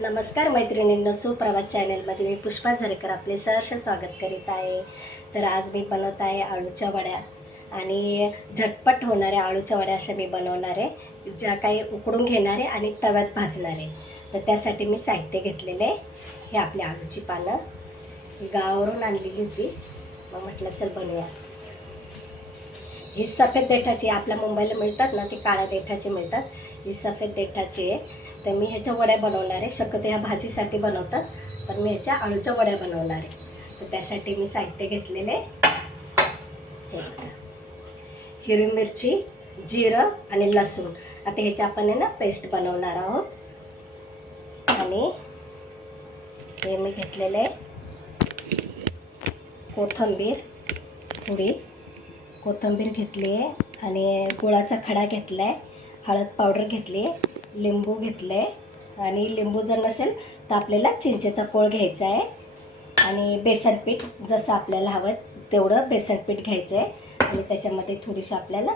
नमस्कार मैत्रिणींनो सुप्रभात चॅनलमध्ये मी पुष्पा झरेकर आपले सहर्ष स्वागत करीत आहे. तर आज मी बनवत आहे आळूच्या वड्या आणि झटपट होणाऱ्या आळूच्या वड्या अशा मी बनवणार आहे ज्या काही उकडून घेणारे आणि तव्यात भाजणारे तर त्यासाठी मी साहित्य घेतलेले आहे हे आपली आळूची पानं. ही गावावरून आणलेली होती. मग म्हटलं चल बनवूया. ही सफेद देठाची आपल्या मुंबईला मिळतात ना ती काळ्या देठाची मिळतात. ही सफेद देठाची आहे. तर मी ह्याच्या वड्या बनवणार आहे. शक्यतो ह्या भाजीसाठी बनवतात पण मी ह्याच्या आळूच्या वड्या बनवणार आहे. तर त्यासाठी मी साहित्य घेतलेले हे हिरवी मिरची जिरं आणि लसूण. आता ह्याची आपण आहे ना पेस्ट बनवणार आहोत. आणि हे मी घेतलेले कोथंबीर थोडी कोथिंबीर घेतली आहे. आणि गुळाचा खडा घेतला आहे हळद पावडर घेतली आहे. लिंबू घेतलं आहे आणि लिंबू जर नसेल तर आपल्याला चिंचेचा कोळ घ्यायचा आहे. आणि बेसन पीठ जसं आपल्याला हवं तेवढं बेसन पीठ घ्यायचं आहे आणि त्याच्यामध्ये थोडीशी आपल्याला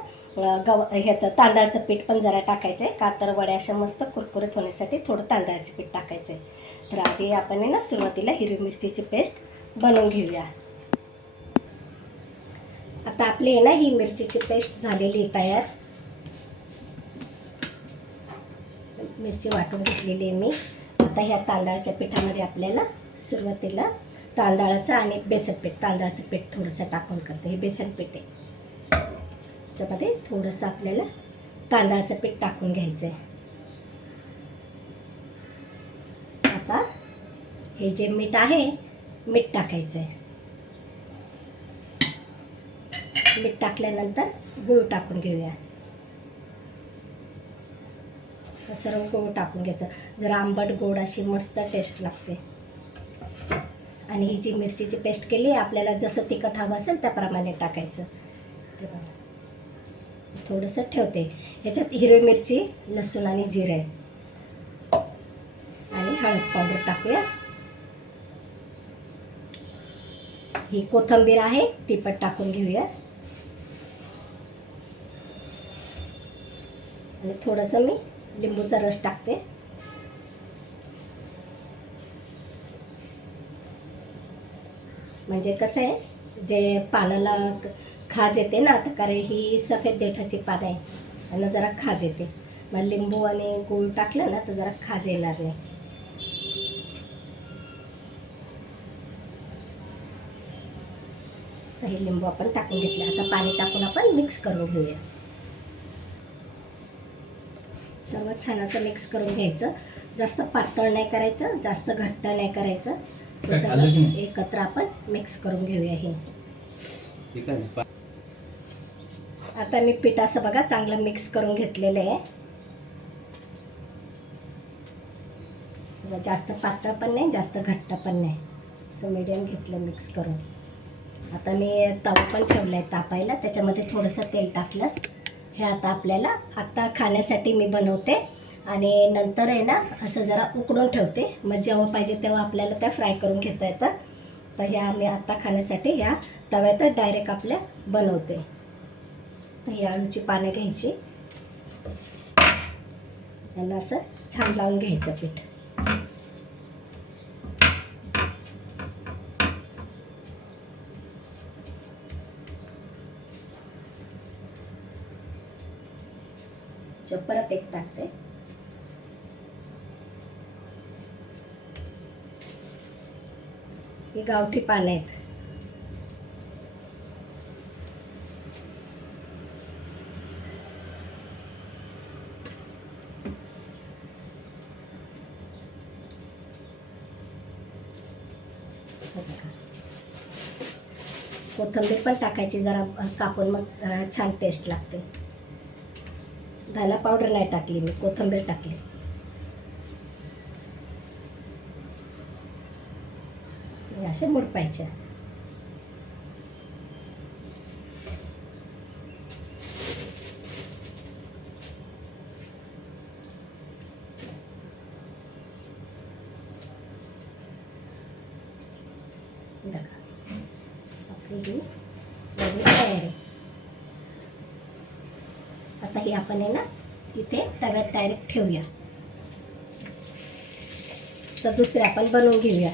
गव ह्याचं तांदळाचं पीठ पण जरा टाकायचं आहे का तर वड्या अशा मस्त कुरकुरीत होण्यासाठी थोडं तांदळाचं पीठ टाकायचं आहे तर आधी आपण आहे ना सुरुवातीला हिरवी मिरचीची पेस्ट बनवून घेऊया. आता आपली आहे ना ही मिरचीची पेस्ट झालेली तयार. मिरची वाटून घेतलेली आहे मी. आता ह्या तांदळाच्या पिठामध्ये आपल्याला सुरुवातीला तांदळाचं आणि बेसन पीठ तांदळाचं पीठ थोडंसं टाकून करते. हे बेसन पीठ आहे. त्याच्यामध्ये थोडंसं आपल्याला तांदळाचं पीठ टाकून घ्यायचं आहे. आता हे जे मीठ आहे मीठ टाकायचं आहे. मीठ टाकल्यानंतर गूळ टाकून घेऊया. सर्व गोड टाकून घ्यायचं. जरा आंबट गोड अशी मस्त टेस्ट लागते. आणि ही जी मिरचीची पेस्ट केली आहे आपल्याला जसं तिखट हवं असेल त्याप्रमाणे टाकायचं. ते बघा. थोडंसं ठेवते. ह्याच्यात हिरवी मिरची लसूण आणि जिरे. आणि हळद पावडर टाकूया. ही कोथंबीर आहे ती पण टाकून घेऊया. आणि थोडंसं मी लिंबूचा रस टाकते. म्हणजे कसं आहे जे पानाला खाज येते ना तर कारण ही सफेद देठाची पानं आहे आणि जरा खाज येते. मग लिंबू आणि गूळ टाकलं ना तर जरा खाज येणार नाही. तर हे लिंबू आपण टाकून घेतले. आता पाणी टाकून आपण मिक्स करून घेऊया. सर्व छान असं मिक्स करून घ्यायचं. जास्त पातळ नाही करायचं जास्त घट्ट नाही करायचं. हे सगळं? एकत्र आपण मिक्स करून घेऊया हे. आता मी पीठ असं बघा चांगलं मिक्स करून घेतलेलं आहे. जास्त पातळ पण नाही जास्त घट्ट पण नाही. असं मीडियम घेतलं मिक्स करून. आता मी तवा पण ठेवला आहे तापायला त्याच्यामध्ये थोडंसं तेल टाकलं. हे आता आपल्याला आत्ता खाण्यासाठी मी बनवते. आणि नंतर आहे ना असं जरा उकडून ठेवते. मग जेव्हा पाहिजे तेव्हा आपल्याला त्या फ्राय करून घेता येतात. तर ह्या आम्ही आत्ता खाण्यासाठी ह्या तव्यातच डायरेक्ट आपल्या बनवते. तर ही आळूची पानं घ्यायची. यांना असं छान लावून घ्यायचं पीठ. परत एक टाकते. ही गावठी पानं आहेत. कोथंबीर कोथिंबीर पण टाकायची जरा कापून मग छान टेस्ट लागते. धना पावडर नाही टाकली मी कोथंबीर टाकली. असे मुडपायचे बघा आपली ही वडी तयार. आहे आता ही आपण आहे ना इथे तव्यात डायरेक्ट ठेवूया. तर दुसरे आपण बनवून घेऊया.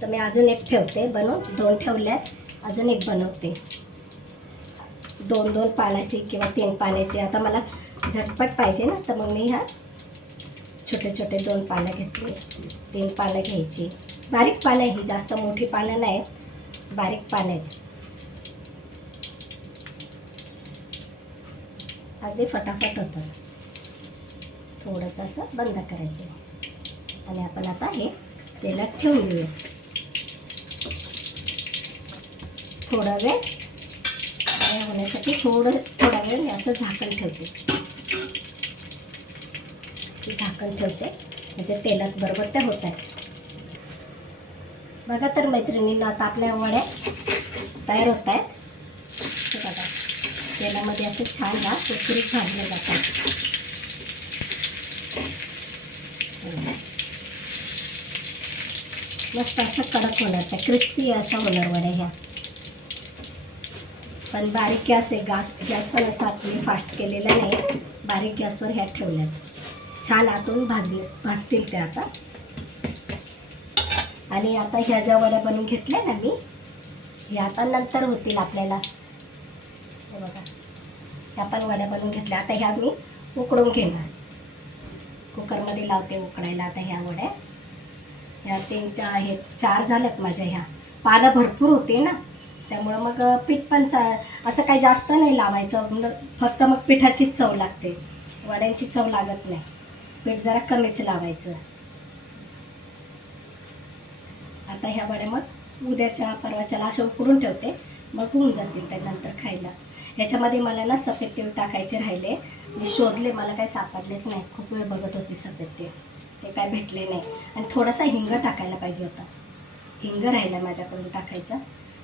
तर मी अजून एक ठेवते बनवून दोन ठेवल्यात अजून एक बनवते. दोन दोन पानाची किंवा तीन पाण्याचे आता मला झटपट पाहिजे ना तर मग मी ह्या छोटे छोटे दोन पानं घेतली. तीन पानं घ्यायची. बारीक पानं आहे ही जास्त मोठी पानं नाही बारीक पानं आहेत. अगदी फटाफट होतं. थोडंसं असं बंद करायचं. आणि आपण आता हे तेलात ठेवून घेऊया. थोडा वेळ होण्यासाठी थोडं थोडा वेळ मी असं झाकण ठेवते. झाकण ठेवते. म्हणजे तेलात बरोबर त्या होत आहेत बघा तर मैत्रिणींना आता आपल्या वड्या तयार होत आहेत. हे बघा तेलामध्ये असं छान ना कुरकुरीत भाजल्या जातात मस्त असं कडक होणार त्या क्रिस्पी अशा होणार वड्या ह्या. पण बारीक गॅस आहे गॅस गॅसवर असं आपली फास्ट केलेला नाही. बारीक गॅसवर ह्या ठेवल्यात. छान आतून भाजले भाजतील त्या आता. आणि आता ह्या ज्या वड्या बनवून घेतल्या ना मी ह्या आता नंतर होतील आपल्याला. हे बघा. ह्या पण वड्या बनवून घेतल्या. आता ह्या मी उकडून घेणार. कुकरमध्ये लावते उकडायला आता ह्या वड्या. ह्या तीन चार हे चार झाल्यात माझ्या ह्या. पानं भरपूर होते ना. त्यामुळं मग पीठ पण चा असं काही जास्त नाही लावायचं. फक्त मग पिठाचीच चव लागते. वड्यांची चव लागत नाही. पीठ जरा कमीच लावायचं. आता ह्या वड्या मग उद्याच्या परवाच्याला अशा उकरून ठेवते. मग होऊन जातील त्यानंतर खायला. ह्याच्यामध्ये मला ना सफेद तेल टाकायचे राहिले. मी शोधले मला काही सापडलेच नाही. खूप वेळ बघत होती सफेद तेल. ते काय भेटले नाही. आणि थोडासा हिंग टाकायला पाहिजे होता. हिंग राहिला माझ्याकडून टाकायचा.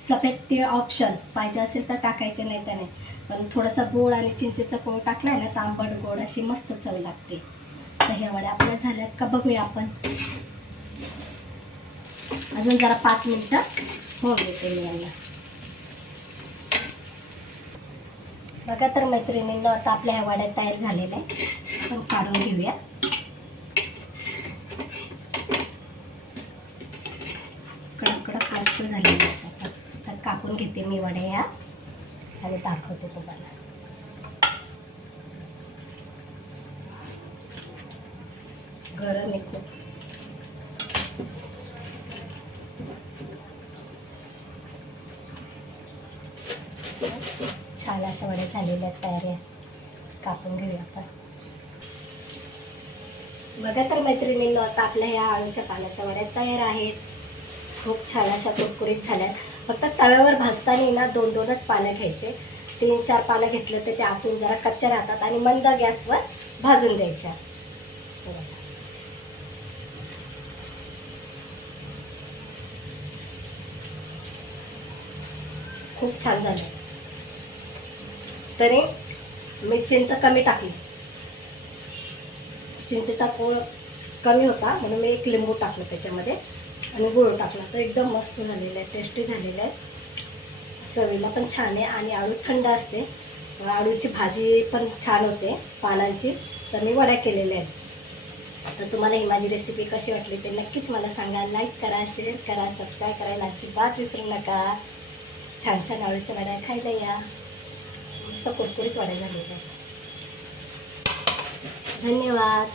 सफेद तीळ ऑप्शन पाहिजे असेल तर टाकायचे नाही त्याने पण थोडासा गोड आणि चिंचेचा कोळ टाकला ना तांबट गोड अशी मस्त चव लागते. तर ह्या वड्या आपल्या झाल्यात का बघूया आपण. अजून जरा पाच मिनटं होऊन देते मी यांना. बघा तर मैत्रिणींना आता आपल्या ह्या वड्या तयार झालेल्या आहेत. आपण काढून घेऊया. कडक कडक मस्त झालेले आहेत आता. कापून घेते मी वड्या या आणि दाखवते तुम्हाला. गरम आहे खूप. छान अशा वड्या झालेल्या आहेत तयार आहे कापून घेऊया आपण. बघा तर मैत्रिणींनो आता आपल्या ह्या आळूच्या पानाच्या वड्या तयार आहेत. खूप छान अशा कुरकुरीत झाल्या फक्त तव्यावर भाजताना ना दोन दोनच पानं घ्यायचे. तीन चार पानं घेतलं तर ते आतून जरा कच्च्या राहतात आणि मंद गॅसवर भाजून द्यायच्या खूप छान झालं. तरी मी चिंच कमी टाकली. चिंचेचा पोळ कमी होता म्हणून मी एक लिंबू टाकलं त्याच्यामध्ये आणि गुळ टाकला. तर एकदम मस्त झालेलं आहे टेस्टी झालेलं आहे. चवीला पण छान आहे आणि आळू थंड असते. आळूची भाजी पण छान होते पानांची. तर मी वड्या केलेल्या आहेत. तर तुम्हाला ही माझी रेसिपी कशी वाटली ते नक्कीच मला सांगा. लाईक करा शेअर करा सबस्क्राईब करायला अजिबात विसरू नका. छान छान आळूच्या वड्या खायला या. मस्त कुरकुरीत वाढायला झालेल्या धन्यवाद.